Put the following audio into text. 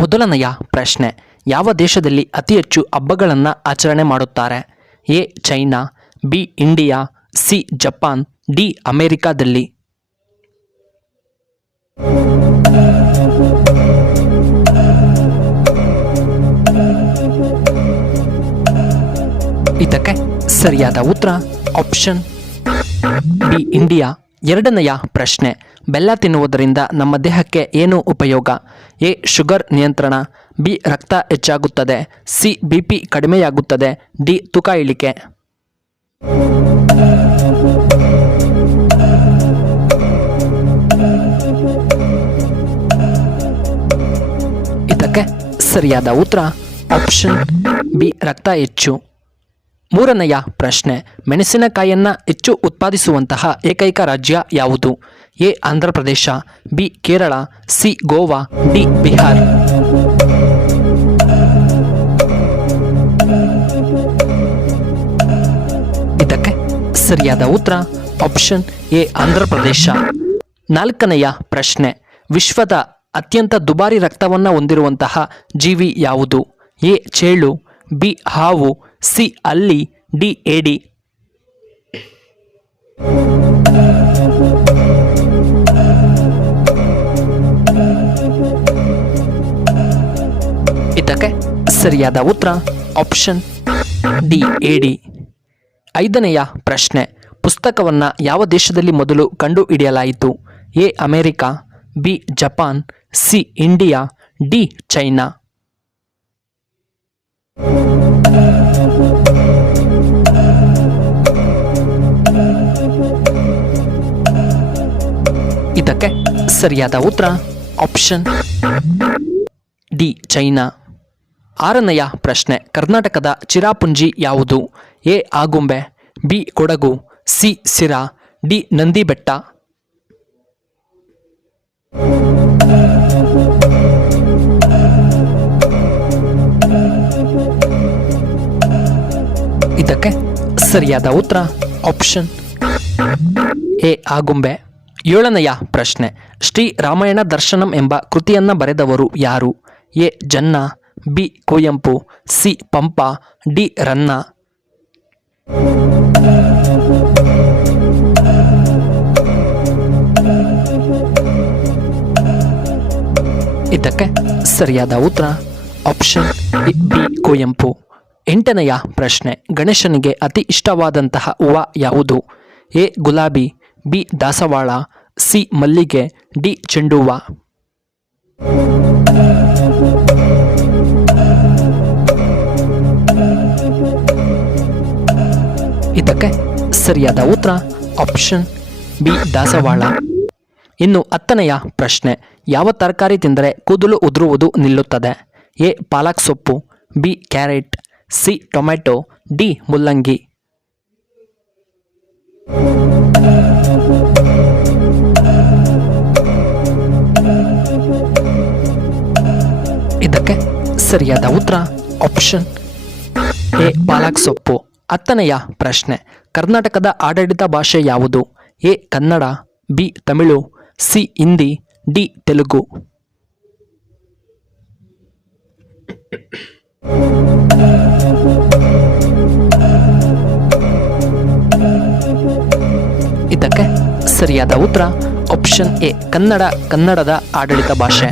ಮೊದಲನೆಯ ಪ್ರಶ್ನೆ, ಯಾವ ದೇಶದಲ್ಲಿ ಅತಿ ಹೆಚ್ಚು ಹಬ್ಬಗಳನ್ನು ಆಚರಣೆ ಮಾಡುತ್ತಾರೆ? A China, B India, C Japan, D ಅಮೆರಿಕಾದಲ್ಲಿ. ಇದಕ್ಕೆ ಸರಿಯಾದ ಉತ್ತರ ಆಪ್ಷನ್ ಬಿ ಇಂಡಿಯಾ. ಎರಡನೆಯ ಪ್ರಶ್ನೆ, ಬೆಲ್ಲ ತಿನ್ನುವುದರಿಂದ ನಮ್ಮ ದೇಹಕ್ಕೆ ಏನು ಉಪಯೋಗ? ಎ ಶುಗರ್ ನಿಯಂತ್ರಣ, ಬಿ ರಕ್ತ ಹೆಚ್ಚಾಗುತ್ತದೆ, ಸಿ BP ಕಡಿಮೆಯಾಗುತ್ತದೆ, ಡಿ ತೂಕ ಇಳಿಕೆ. ಇದಕ್ಕೆ ಸರಿಯಾದ ಉತ್ತರ ಆಪ್ಷನ್ ಬಿ ರಕ್ತ ಹೆಚ್ಚು. ಮೂರನೆಯ ಪ್ರಶ್ನೆ, ಮೆಣಸಿನಕಾಯಿಯನ್ನು ಹೆಚ್ಚು ಉತ್ಪಾದಿಸುವಂತಹ ಏಕೈಕ ರಾಜ್ಯ ಯಾವುದು? A Andhra Pradesh, B Kerala, C Goa, D Bihar. ಇದಕ್ಕೆ ಸರಿಯಾದ ಉತ್ತರ ಆಪ್ಷನ್ ಎ ಆಂಧ್ರ ಪ್ರದೇಶ. ನಾಲ್ಕನೆಯ ಪ್ರಶ್ನೆ, ವಿಶ್ವದ ಅತ್ಯಂತ ದುಬಾರಿ ರಕ್ತವನ್ನು ಹೊಂದಿರುವಂತಹ ಜೀವಿ ಯಾವುದು? ಎ ಚೇಳು, ಬಿ ಹಾವು, ಸಿ ಹಲ್ಲಿ, ಡಿ ಏಡಿ. ಇದಕ್ಕೆ ಸರಿಯಾದ ಉತ್ತರ ಆಪ್ಷನ್ ಡಿ ಏಡಿ. ಐದನೆಯ ಪ್ರಶ್ನೆ, ಪುಸ್ತಕವನ್ನು ಯಾವ ದೇಶದಲ್ಲಿ ಮೊದಲು ಕಂಡುಹಿಡಿಯಲಾಯಿತು? A America, B Japan, C India, D China. ಇದಕ್ಕೆ ಸರಿಯಾದ ಉತ್ತರ ಆಪ್ಷನ್ ಡಿ ಚೈನಾ. ಆರನೆಯ ಪ್ರಶ್ನೆ, ಕರ್ನಾಟಕದ ಚಿರಾಪುಂಜಿ ಯಾವುದು? A Agumbe, B Kodagu, C Sira, D Nandi Betta. ಇದಕ್ಕೆ ಸರಿಯಾದ ಉತ್ತರ ಆಪ್ಷನ್ ಎ ಆಗುಂಬೆ. ಏಳನೆಯ ಪ್ರಶ್ನೆ, ಶ್ರೀ ರಾಮಾಯಣ ದರ್ಶನಂ ಎಂಬ ಕೃತಿಯನ್ನು ಬರೆದವರು ಯಾರು? A Janna, B Kuvempu, C Pampa, D Ranna. ಇದಕ್ಕೆ ಸರಿಯಾದ ಉತ್ತರ ಆಪ್ಷನ್ ಬಿ ಕುವೆಂಪು. ಎಂಟನೆಯ ಪ್ರಶ್ನೆ, ಗಣೇಶನಿಗೆ ಅತಿ ಇಷ್ಟವಾದಂತಹ ಹೂವು ಯಾವುದು? ಎ ಗುಲಾಬಿ, ಬಿ ದಾಸವಾಳ, ಸಿ ಮಲ್ಲಿಗೆ, ಡಿ ಚೆಂಡು ಹೂವು. ಇದಕ್ಕೆ ಸರಿಯಾದ ಉತ್ತರ ಆಪ್ಷನ್ ಬಿ ದಾಸವಾಳ. ಇನ್ನು ಹತ್ತನೆಯ ಪ್ರಶ್ನೆ, ಯಾವ ತರಕಾರಿ ತಿಂದರೆ ಕೂದಲು ಉದುರುವುದು ನಿಲ್ಲುತ್ತದೆ? ಎ ಪಾಲಕ್ ಸೊಪ್ಪು, B carrot, C tomato, D ಮುಲ್ಲಂಗಿ. ಇದಕ್ಕೆ ಸರಿಯಾದ ಉತ್ತರ ಆಪ್ಷನ್ ಎ ಪಾಲಕ್ ಸೊಪ್ಪು. ಹತ್ತನೆಯ ಪ್ರಶ್ನೆ, ಕರ್ನಾಟಕದ ಆಡಳಿತ ಭಾಷೆ ಯಾವುದು? A Kannada, B Tamil, C Hindi, D Telugu. ಇದಕ್ಕೆ ಸರಿಯಾದ ಉತ್ತರ ಆಪ್ಷನ್ ಎ ಕನ್ನಡ, ಕನ್ನಡದ ಆಡಳಿತ ಭಾಷೆ.